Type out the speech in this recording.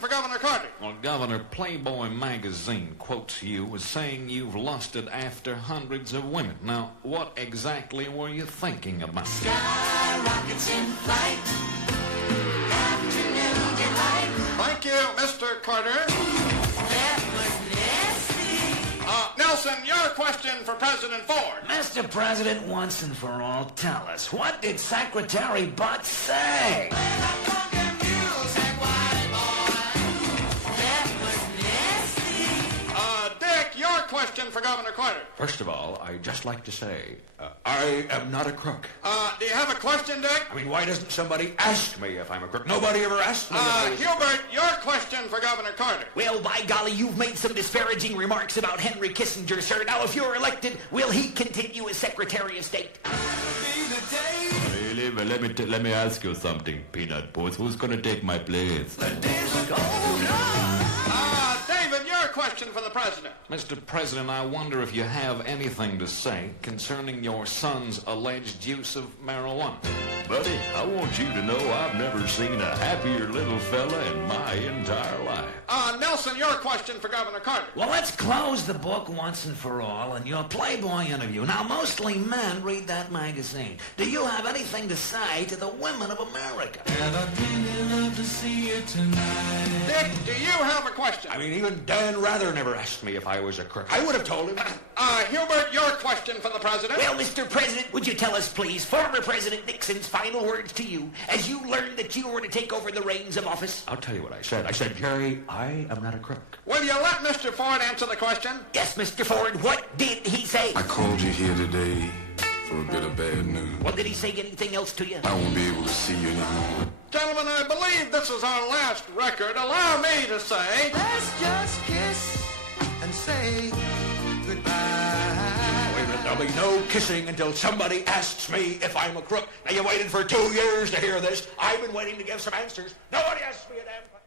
for Governor Carter. Well, Governor, Playboy magazine quotes you as saying you've lusted after hundreds of women. Now, what exactly were you thinking about? Sky rockets in flight. Afternoon delight. Thank you, Mr. Carter. That was nasty. Nelson, your question for President Ford. Mr. President, once and for all, tell us, what did Secretary Butt say? Question for Governor Carter. First of all, I'd just like to say, I am not a crook. Do you have a question, Dick? I mean, why doesn't somebody ask me if I'm a crook? Nobody ever asked me. Hubert, your question for Governor Carter. Well, by golly, you've made some disparaging remarks about Henry Kissinger, sir. Now, if you're elected, will he continue as Secretary of State? Really? Well, let me ask you something, Peanut Puss. Who's going to take my place? David, your question for the President. Mr. President, I wonder if you have anything to say concerning your son's alleged use of marijuana. Buddy, I want you to know I've never seen a happier little fella in my entire life. Nelson, your question for Governor Carter. Well, let's close the book once and for all and your Playboy interview. Now, mostly men read that magazine. Do you have anything to say to the women of America? And I'd really love to see you tonight. Dick, do you have a question? I mean, even Dan Rather never asked me if I was a crook. I would have told him. Hubert, your question for the President. Well, Mr. President, would you tell us, please, former President Nixon's final words to you as you learned that you were to take over the reins of office? I'll tell you what I said. I said, Jerry, I am not a crook. Will you let Mr. Ford answer the question? Yes, Mr. Ford, what did he say? I called you here today for a bit of bad news. Well, did he say anything else to you? I won't be able to see you anymore. Gentlemen, I believe this is our last record. Allow me to say... Let's just kiss and say goodbye. Wait a minute, there'll be no kissing until somebody asks me if I'm a crook. Now, you waited for 2 years to hear this. I've been waiting to give some answers. Nobody asks me a damn question.